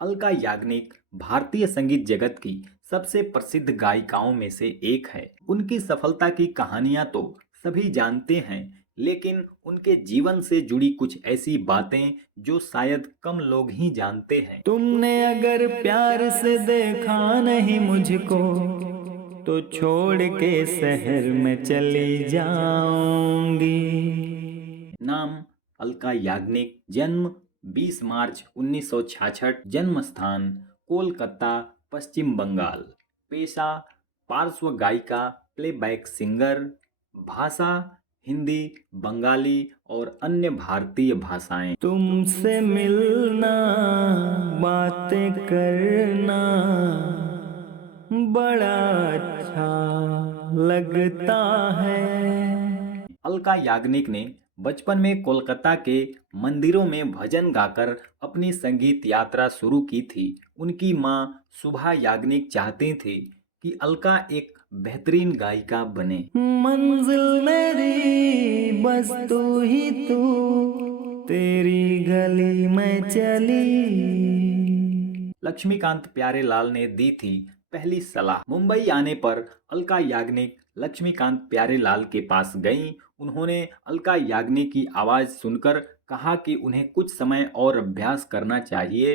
अलका याग्निक भारतीय संगीत जगत की सबसे प्रसिद्ध गायिकाओं में से एक है। उनकी सफलता की कहानियां तो सभी जानते हैं, लेकिन उनके जीवन से जुड़ी कुछ ऐसी बातें जो शायद कम लोग ही जानते हैं। तुमने अगर प्यार से देखा नहीं मुझको, तो छोड़ के शहर में चली जाऊंगी। नाम अलका याग्निक, जन्म 20 मार्च 1966, जन्म स्थान कोलकाता, पश्चिम बंगाल, पेशा पार्श्व गायिका, प्लेबैक सिंगर, भाषा हिंदी, बंगाली और अन्य भारतीय भाषाएं। तुमसे मिलना, बातें करना बड़ा अच्छा लगता है। अलका याग्निक ने बचपन में कोलकाता के मंदिरों में भजन गाकर अपनी संगीत यात्रा शुरू की थी। उनकी मां सुभा याग्निक चाहती थी कि अलका एक बेहतरीन गायिका बने। मंजिल मेरी बस तू ही तू, तेरी गली में चली। लक्ष्मीकांत प्यारेलाल ने दी थी पहली सलाह। मुंबई आने पर अलका याग्निक लक्ष्मीकांत प्यारेलाल के पास गईं। उन्होंने अलका याग्निक की आवाज सुनकर कहा कि उन्हें कुछ समय और अभ्यास करना चाहिए।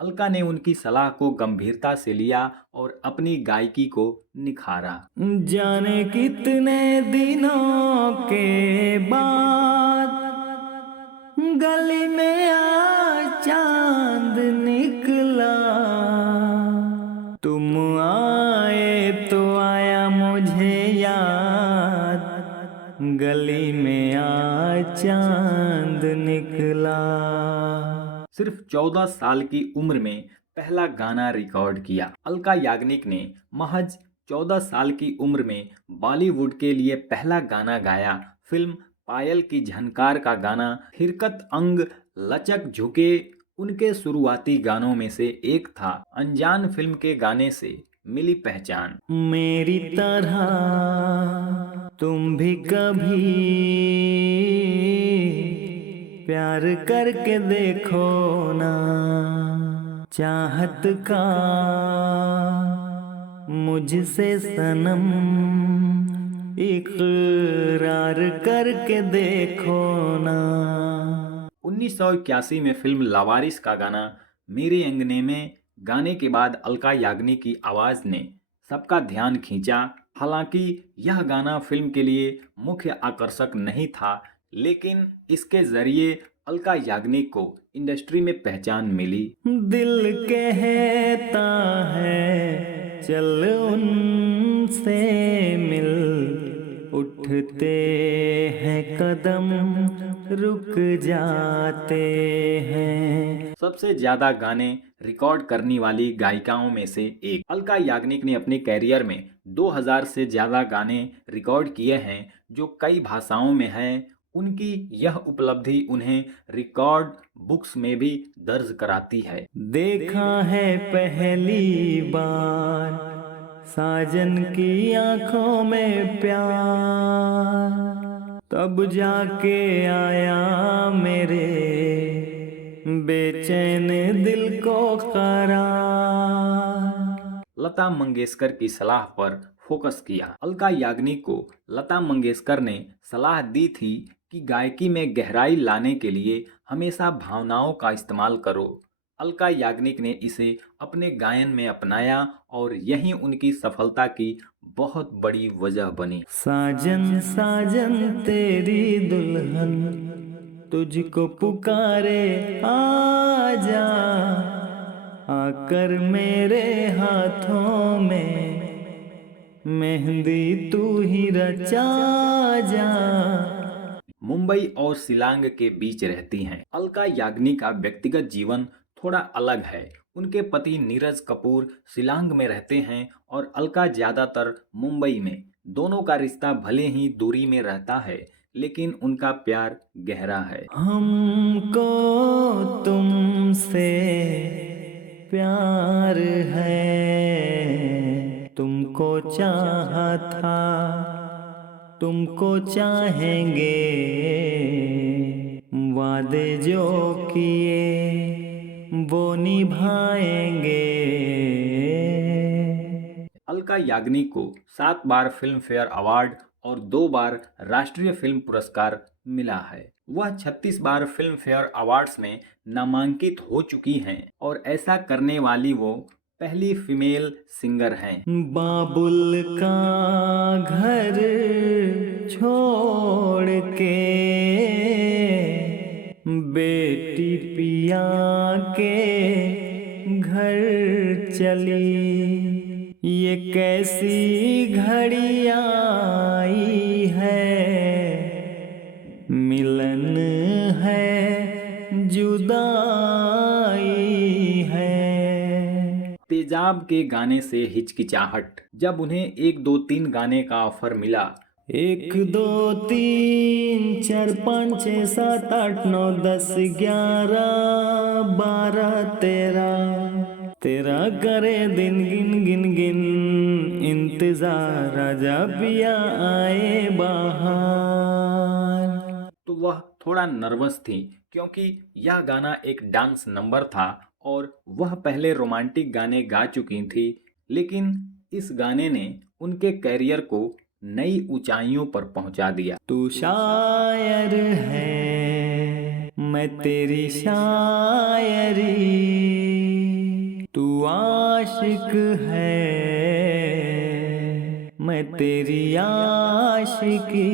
अलका ने उनकी सलाह को गंभीरता से लिया और अपनी गायकी को निखारा। जाने कितने दिनों के बाद गली में आज चांद निकला, तुम आए तो आया मुझे याद, गली में आज चांद निकला। सिर्फ 14 साल की उम्र में पहला गाना रिकॉर्ड किया। अलका याग्निक ने महज 14 साल की उम्र में बॉलीवुड के लिए पहला गाना गाया। फिल्म पायल की झनकार का गाना हिरकत अंग लचक झुके उनके शुरुआती गानों में से एक था। अनजान फिल्म के गाने से मिली पहचान। मेरी तरह तुम भी कभी प्यार करके देखो ना, चाहत का मुझसे सनम इकरार करके देखो ना। 1981 में फिल्म लावारिस का गाना मेरे अंगने में गाने के बाद अलका याग्निक की आवाज ने सबका ध्यान खींचा। हालांकि यह गाना फिल्म के लिए मुख्य आकर्षक नहीं था, लेकिन इसके जरिए अलका याग्निक को इंडस्ट्री में पहचान मिली। दिल कहता है चल उनसे मिल, उठते हैं कदम रुक जाते हैं। सबसे ज्यादा गाने रिकॉर्ड करने वाली गायिकाओं में से एक अलका याग्निक ने अपने कैरियर में 2000 से ज्यादा गाने रिकॉर्ड किए हैं, जो कई भाषाओं में हैं। उनकी यह उपलब्धि उन्हें रिकॉर्ड बुक्स में भी दर्ज कराती है। देखा है पहली बार साजन की आंखों में प्यार, तब जाके आया मेरे बेचैन दिल को करार। लता मंगेशकर की सलाह पर फोकस किया। अलका याग्निक को लता मंगेशकर ने सलाह दी थी कि गायकी में गहराई लाने के लिए हमेशा भावनाओं का इस्तेमाल करो। अलका याग्निक ने इसे अपने गायन में अपनाया और यही उनकी सफलता की बहुत बड़ी वजह बनी। साजन साजन तेरी दुल्हन तुझको पुकारे, आजा आकर मेरे हाथों में मेहंदी तू ही रचा जा। मुंबई और शिलांग के बीच रहती हैं। अलका याग्निक का व्यक्तिगत जीवन थोड़ा अलग है। उनके पति नीरज कपूर शिलांग में रहते हैं और अलका ज्यादातर मुंबई में। दोनों का रिश्ता भले ही दूरी में रहता है, लेकिन उनका प्यार गहरा है। हमको तुमसे प्यार है, तुमको चाहा था, तुमको चाहेंगे, वादे जो किए वो निभाएंगे। अलका याग्निक को 7 बार फिल्म फेयर अवार्ड और 2 बार राष्ट्रीय फिल्म पुरस्कार मिला है। वह 36 बार फिल्म फेयर अवार्ड्स में नामांकित हो चुकी हैं और ऐसा करने वाली वो पहली फीमेल सिंगर हैं। बाबुल का घर छोड़ के बेटी पिया के घर चली, ये कैसी घड़ी आई है, मिलन है जुदाई है। तेजाब के गाने से हिचकिचाहट। जब उन्हें 1 2 3 गाने का ऑफर मिला, 1 2 3 4 5 6 7 8 9 10 11 12 13 तेरा करे दिन गिन गिन गिन, इंतजार आजा पिया आए बाहर। तो वह थोड़ा नर्वस थी क्योंकि यह गाना एक डांस नंबर था और वह पहले रोमांटिक गाने गा चुकी थी, लेकिन इस गाने ने उनके कैरियर को नई ऊंचाइयों पर पहुंचा दिया। तू शायर है मैं तेरी शायरी, तू आशिक है मैं तेरी आशिकी।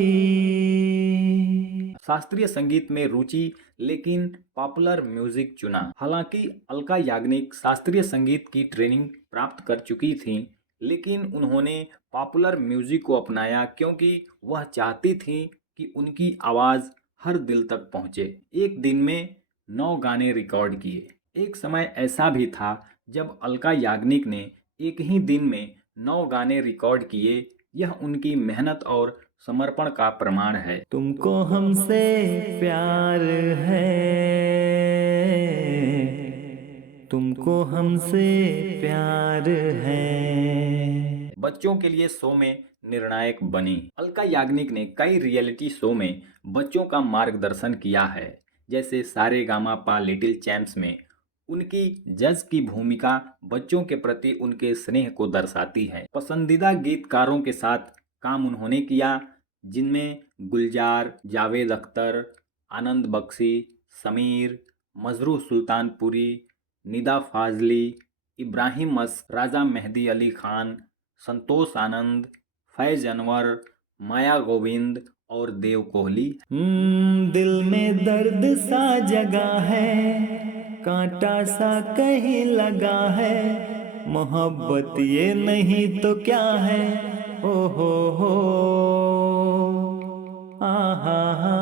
शास्त्रीय संगीत में रुचि लेकिन पॉपुलर म्यूजिक चुना। हालांकि अलका याग्निक शास्त्रीय संगीत की ट्रेनिंग प्राप्त कर चुकी थीं, लेकिन उन्होंने पॉपुलर म्यूजिक को अपनाया क्योंकि वह चाहती थीं कि उनकी आवाज़ हर दिल तक पहुंचे। एक दिन में 9 गाने रिकॉर्ड किए। एक समय ऐसा भी था जब अलका याग्निक ने एक ही दिन में 9 गाने रिकॉर्ड किए। यह उनकी मेहनत और समर्पण का प्रमाण है। तुमको हमसे प्यार है, तुमको हमसे प्यार है। बच्चों के लिए शो में निर्णायक बनी। अलका याग्निक ने कई रियलिटी शो में बच्चों का मार्गदर्शन किया है, जैसे सारेगामापा लिटिल चैंप्स में उनकी जज की भूमिका बच्चों के प्रति उनके स्नेह को दर्शाती है। पसंदीदा गीतकारों के साथ काम उन्होंने किया, जिनमें गुलजार, जावेद अख्तर, आनंद बख्शी, समीर, मजरू सुल्तानपुरी, निदा फाजली, इब्राहिम मस्क, राजा मेहदी अली खान, संतोष आनंद, फैज अनवर, माया गोविंद और देव कोहली। दिल में दर्द सा जगा है, कांटा सा कहीं लगा है, मोहब्बत ये नहीं तो क्या है, ओ हो आहा हा।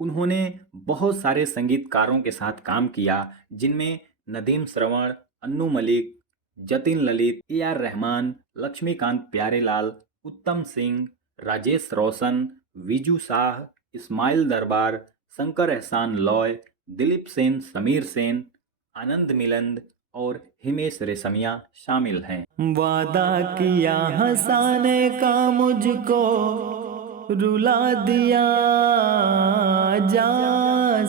उन्होंने बहुत सारे संगीतकारों के साथ काम किया, जिनमें नदीम श्रवण, अन्नू मलिक, जतिन ललित, ए.आर. रहमान, लक्ष्मीकांत प्यारेलाल, उत्तम सिंह, राजेश रोशन, विजू शाह, इस्माइल दरबार, शंकर एहसान लॉय, दिलीप सेन, समीर सेन, आनंद मिलंद और हिमेश रेशमिया शामिल हैं। वादा किया हंसाने का मुझको रुला दिया, जा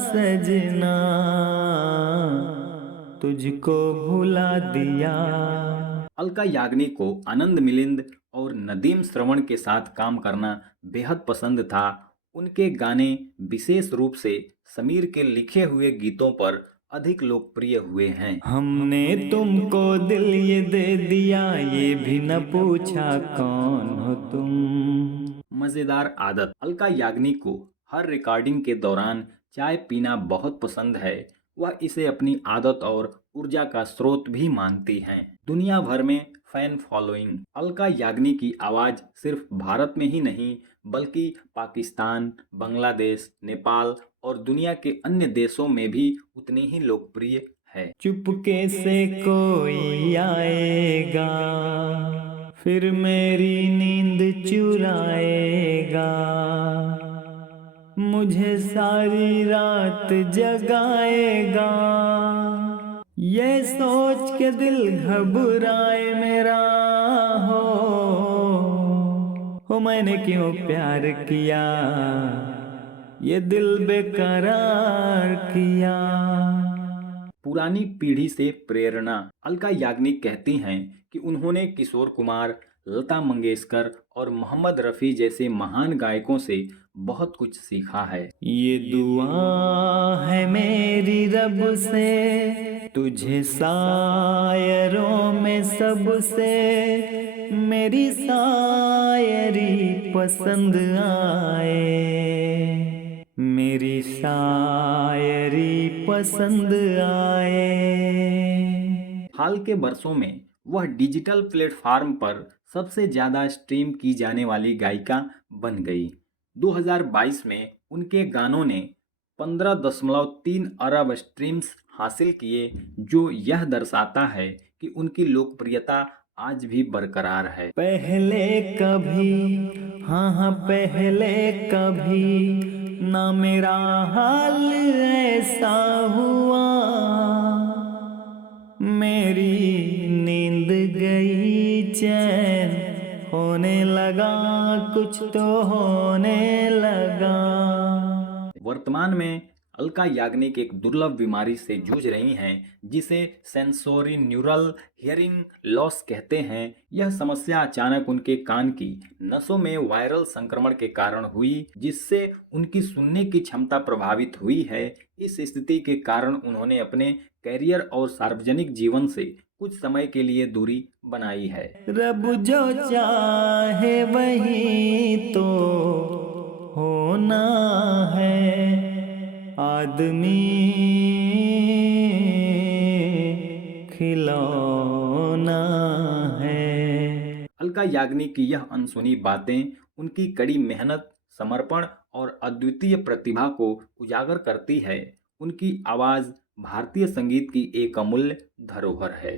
सजना तुझको भुला दिया। अलका याग्निक को आनंद मिलिंद और नदीम श्रवण के साथ काम करना बेहद पसंद था। उनके गाने विशेष रूप से समीर के लिखे हुए गीतों पर अधिक लोकप्रिय हुए हैं। हमने तुमको दिल ये दे दिया, ये भी न पूछा कौन हो तुम। मजेदार आदत। अलका याग्निक को हर रिकॉर्डिंग के दौरान चाय पीना बहुत पसंद है। वह इसे अपनी आदत और ऊर्जा का स्रोत भी मानती हैं। दुनिया भर में फैन फॉलोइंग। अलका याग्निक की आवाज सिर्फ भारत में ही नहीं बल्कि पाकिस्तान, बांग्लादेश, नेपाल और दुनिया के अन्य देशों में भी उतनी ही लोकप्रिय है। चुपके से कोई आएगा, फिर मेरी नींद चुराएगा, मुझे सारी रात जगाएगा, ये सोच के दिल घबराए मेरा, हो मैंने क्यों प्यार किया, ये दिल बेकरार किया। पुरानी पीढ़ी से प्रेरणा। अलका याग्निक कहती हैं कि उन्होंने किशोर कुमार, लता मंगेशकर और मोहम्मद रफ़ी जैसे महान गायकों से बहुत कुछ सीखा है। ये दुआ है मेरी रब से, तुझे शायरों में सबसे मेरी शायरी पसंद आए, मेरी शायरी पसंद आए। हाल के वर्षों में वह डिजिटल प्लेटफार्म पर सबसे ज़्यादा स्ट्रीम की जाने वाली गायिका बन गई। 2022 में उनके गानों ने 15.3 अरब स्ट्रीम्स हासिल किए, जो यह दर्शाता है कि उनकी लोकप्रियता आज भी बरकरार है। पहले कभी, हाँ हाँ पहले कभी ना मेरा हाल ऐसा हुआ, मेरी नींद गई चैन होने लगा, कुछ तो होने लगा। वर्तमान में अलका याग्निक एक दुर्लभ बीमारी से जूझ रही हैं, जिसे सेंसोरी न्यूरल हियरिंग लॉस कहते हैं। यह समस्या अचानक उनके कान की नसों में वायरल संक्रमण के कारण हुई, जिससे उनकी सुनने की क्षमता प्रभावित हुई है। इस स्थिति के कारण उन्होंने अपने कैरियर और सार्वजनिक जीवन से कुछ समय के लिए दूरी बनाई है। रब जो चाहे वही तो होना है, आदमी खिलौना है। अलका याग्निक की यह अनसुनी बातें उनकी कड़ी मेहनत, समर्पण और अद्वितीय प्रतिभा को उजागर करती है। उनकी आवाज़ भारतीय संगीत की एक अमूल्य धरोहर है।